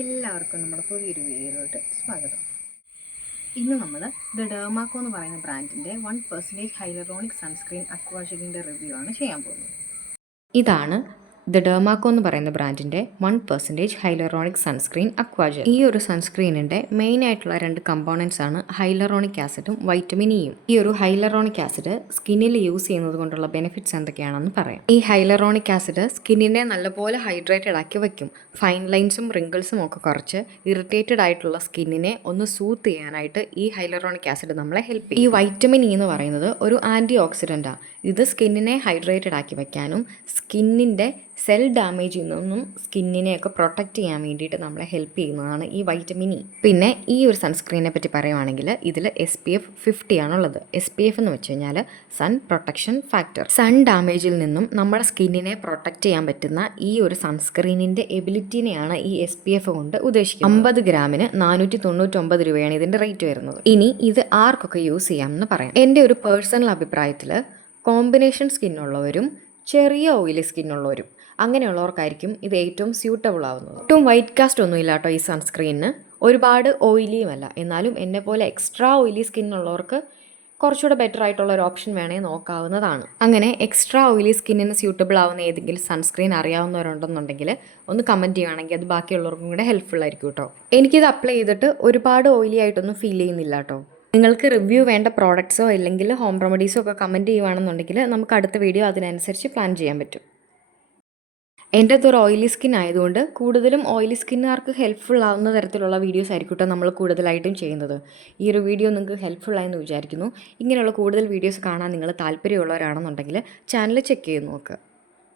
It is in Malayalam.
എല്ലാവർക്കും നമ്മുടെ പുതിയൊരു വീഡിയോയിലോട്ട് സ്വാഗതം. ഇന്ന് നമ്മൾ ദ ഡെർമാക്കോ എന്ന് പറയുന്ന ബ്രാൻഡിൻ്റെ 1% ഹൈലറോണിക് സൺസ്ക്രീൻ അക്വാജലിൻ്റെ റിവ്യൂ ആണ് ചെയ്യാൻ പോകുന്നത്. ഇതാണ് ദ ഡെർമാക്കോ എന്ന് പറയുന്ന ബ്രാൻഡിൻ്റെ 1% ഹൈലറോണിക് സൺസ്ക്രീൻ അക്വാജൽ. ഈ ഒരു സൺസ്ക്രീനിൻ്റെ മെയിൻ ആയിട്ടുള്ള രണ്ട് കമ്പോണൻസ് ആണ് ഹൈലറോണിക് ആസിഡും വൈറ്റമിൻ ഇയും. ഈ ഒരു ഹൈലറോണിക് ആസിഡ് സ്കിന്നിൽ യൂസ് ചെയ്യുന്നത് കൊണ്ടുള്ള ബെനിഫിറ്റ്സ് എന്തൊക്കെയാണെന്ന് പറയാം. ഈ ഹൈലറോണിക് ആസിഡ് സ്കിന്നിനെ നല്ലപോലെ ഹൈഡ്രേറ്റഡ് ആക്കി വയ്ക്കും. ഫൈൻ ലൈൻസും റിങ്കിൾസും ഒക്കെ കുറച്ച് ഇറിറ്റേറ്റഡ് ആയിട്ടുള്ള സ്കിന്നിനെ ഒന്ന് സൂത്ത് ചെയ്യാനായിട്ട് ഈ ഹൈലറോണിക് ആസിഡ് നമ്മളെ ഹെൽപ്പ് ചെയ്യും. ഈ വൈറ്റമിൻ ഇ എന്ന് പറയുന്നത് ഒരു ആൻറ്റി ഓക്സിഡൻ്റാണ്. ഇത് സ്കിന്നിനെ ഹൈഡ്രേറ്റഡ് ആക്കി വയ്ക്കാനും സ്കിന്നിൻ്റെ സെൽ ഡാമേജിൽ നിന്നും സ്കിന്നിനെയൊക്കെ പ്രൊട്ടക്റ്റ് ചെയ്യാൻ വേണ്ടിയിട്ട് നമ്മളെ ഹെൽപ്പ് ചെയ്യുന്നതാണ് ഈ വൈറ്റമിൻ ഇ. പിന്നെ ഈ ഒരു സൺസ്ക്രീനെ പറ്റി പറയുവാണെങ്കിൽ ഇതിൽ SPF 50 ആണുള്ളത്. SPF എന്ന് വെച്ച് കഴിഞ്ഞാൽ സൺ പ്രൊട്ടക്ഷൻ ഫാക്ടർ. സൺ ഡാമേജിൽ നിന്നും നമ്മുടെ സ്കിന്നിനെ പ്രൊട്ടക്റ്റ് ചെയ്യാൻ പറ്റുന്ന ഈ ഒരു സൺസ്ക്രീനിൻ്റെ എബിലിറ്റിനെയാണ് ഈ SPF കൊണ്ട് ഉദ്ദേശിക്കുന്നത്. 50 ഗ്രാമിന് 499 രൂപയാണ് ഇതിൻ്റെ റേറ്റ് വരുന്നത്. ഇനി ഇത് ആർക്കൊക്കെ യൂസ് ചെയ്യാമെന്ന് പറയാം. എൻ്റെ ഒരു പേഴ്സണൽ അഭിപ്രായത്തിൽ കോമ്പിനേഷൻ സ്കിന്നുള്ളവരും ചെറിയ ഓയിലി സ്കിന്നുള്ളവരും അങ്ങനെയുള്ളവർക്കായിരിക്കും ഇത് ഏറ്റവും സ്യൂട്ടബിൾ ആവുന്നത്. ഒട്ടും വൈറ്റ് കാസ്റ്റ് ഒന്നും ഇല്ല കേട്ടോ ഈ സൺസ്ക്രീനിന്. ഒരുപാട് ഓയിലിയുമല്ല, എന്നാലും എന്നെ പോലെ എക്സ്ട്രാ ഓയിലി സ്കിന്നുള്ളവർക്ക് കുറച്ചുകൂടെ ബെറ്റർ ആയിട്ടുള്ള ഒരു ഓപ്ഷൻ വേണമെങ്കിൽ നോക്കാവുന്നതാണ്. അങ്ങനെ എക്സ്ട്രാ ഓയിലി സ്കിന്നിന് സ്യൂട്ടബിൾ ആവുന്ന ഏതെങ്കിലും സൺസ്ക്രീൻ അറിയാവുന്നവരുണ്ടെന്നുണ്ടെങ്കിൽ ഒന്ന് കമൻറ്റ് ചെയ്യുകയാണെങ്കിൽ അത് ബാക്കിയുള്ളവർക്കും കൂടെ ഹെൽപ്ഫുൾ ആയിരിക്കും കേട്ടോ. എനിക്കിത് അപ്ലൈ ചെയ്തിട്ട് ഒരുപാട് ഓയിലി ആയിട്ടൊന്നും ഫീൽ ചെയ്യുന്നില്ല കേട്ടോ. നിങ്ങൾക്ക് റിവ്യൂ വേണ്ട പ്രോഡക്ട്സോ അല്ലെങ്കിൽ ഹോം റെമഡീസോ ഒക്കെ കമൻറ്റ് ചെയ്യുകയാണെന്നുണ്ടെങ്കിൽ നമുക്ക് അടുത്ത വീഡിയോ അതിനനുസരിച്ച് പ്ലാൻ ചെയ്യാൻ പറ്റും. എൻ്റെ അതൊരു ഓയിലി സ്കിൻ ആയതുകൊണ്ട് കൂടുതലും ഓയിലി സ്കിന്നുകാർക്ക് ഹെൽപ്ഫുൾ ആവുന്ന തരത്തിലുള്ള വീഡിയോസ് ആയിരിക്കും കേട്ടോ നമ്മൾ കൂടുതലായിട്ടും ചെയ്യുന്നത്. ഈ ഒരു വീഡിയോ നിങ്ങൾക്ക് ഹെൽപ്ഫുൾ ആയെന്ന് വിചാരിക്കുന്നു. ഇങ്ങനെയുള്ള കൂടുതൽ വീഡിയോസ് കാണാൻ നിങ്ങൾ താല്പര്യമുള്ളവരാണെന്നുണ്ടെങ്കിൽ ചാനൽ ചെക്ക് ചെയ്ത് നോക്കുക.